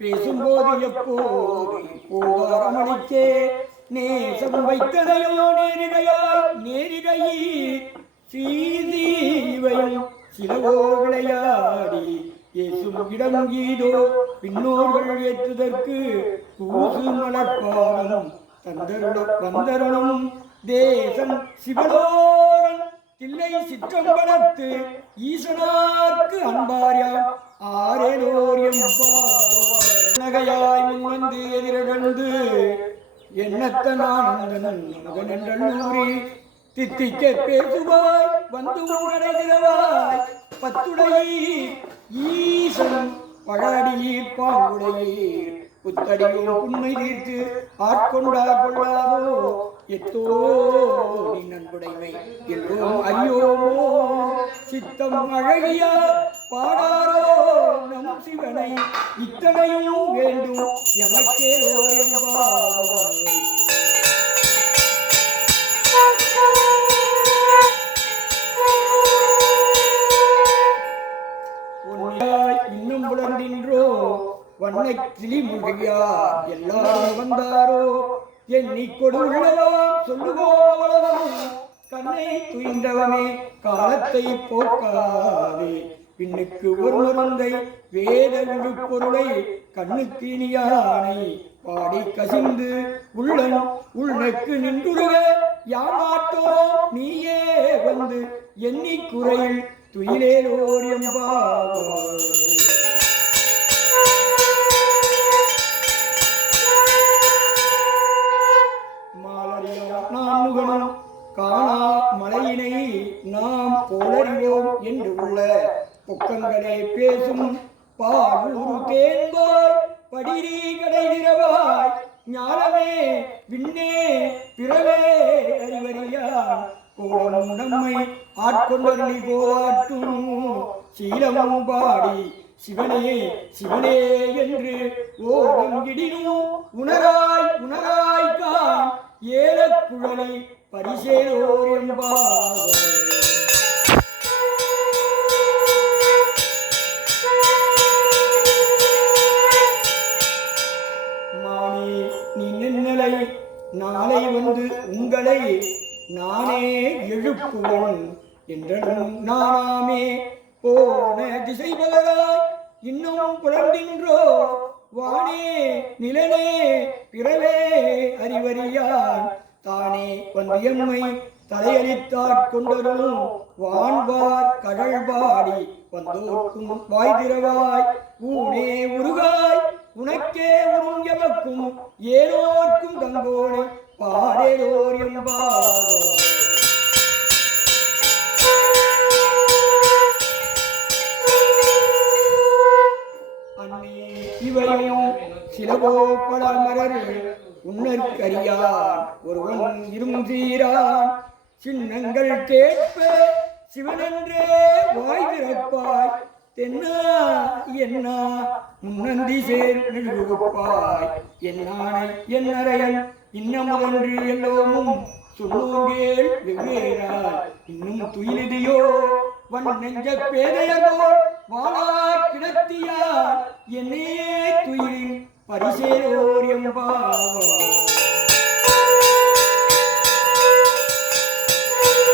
பேசும்போது எப்போது போகாரமளிக்கே நேசம் வைத்தனையோ நேரிடையீர் சீதீவையும் சிலவோ விளையாடி ஏசும் இடம் ஈதோ பின்னோர்கள் ஏற்றுதற்கு பூசு மலர்பாதம் வந்தருளும் தேசம் சிவலோகன் தில்லை சிற்றம்பலத்து ஈசனார்க்கு அன்பாரியாம் ஆரேலோரியம் நகையாய் முன்வந்து எதிரகழ்ந்து எண்ணத்தன் ஆனந்தன் மகன் என்றூரி தித்திக்க பேசுவாய் வந்து உங்களை திரவாய் பத்துடையீர் ஈசன் பழடியீர் பாங்குடையீர் புத்தடியோ புண்மை தீர்த்து ஆட்கொண்டார் கொள்ளாதோ எத்தோ நீ நன்புடைமை எல்லோரும் அறியோமோ சித்தம் அழகிய பாடாரோ நம் சிவனை இத்தனையும் வேண்டும் எமக்கே என்பாய். இன்னும் புலர்ந்தின்றோ வண்ணை கிளி முகையார் எல்லாரும் வந்தாரோ எண்ணி கொடுள்ளவாம் சொல்லுவோம் கண்ணை துயின்றவனே காலத்தை போக்காதே பின்னுக்கு ஒரு மருந்தை வேத பொருளை கண்ணுக்கு இனியானை பாடி கசிந்து உள்ளம் உள்நக்கு நின்றுருக யாமாட்டோம் நீயே வந்து எண்ணி குறையில் துயிலேலோர் என்பாய். காணா மலையினை நாம் போலறிவோம் என்று உள்ள பொக்கங்களே பேசும் பாலூர் தேன்பாய் படிரி கடை திரவாய் ஞானமே விண்ணே பிறவே அறிவறியான் கோலம் நம்மை ஆட்கொண்டருளி போராட்டும் சீலமும் பாடி சிவனே சிவனே என்று ஓரங்கிடினும் உணராய் கான் ஏலக்குழலை பரிசேலோர் என்பாய். மானே நீ நின்னலை நாளை வந்து உங்களை நானே எழுப்புவன் என்றனும் நானாமே போன திசை பலராய் இன்னும் புலர்ந்தின்றோ வானே நிலனே பிறவே அறிவறியான் தானே வந்தியம்மை தலையளித்தாட்கொண்டரும் வான்பார் கடல்பாடி வந்தோர்க்கும் வாய்திரவாய் ஊனே உருகாய் உனக்கே உறும் எவக்கும் ஏனோர்க்கும் தங்கோனை பாடேலோர் என்பாய். இவையும் சிலவோ பல மலர் உன்னற்கரியான் ஒருவன் இருந்தீரான் சின்னங்கள் கேட்ப சிவனென்றே வாய் திறப்பாய் தென்னா என்ன முன்னந்தி சேர் நெழுகுப்பாய் என்னானை என்னரையன் இன்னமுதன்று எல்லோமும் சொல்லுங்கேள் வெவ்வேறாய் இன்னும் துயிலிதியோ வன் நெஞ்ச பேதையர்போல் வாழா கிடத்தியார் என்னே துயிலின் பரிசேலோர் என்பாய்.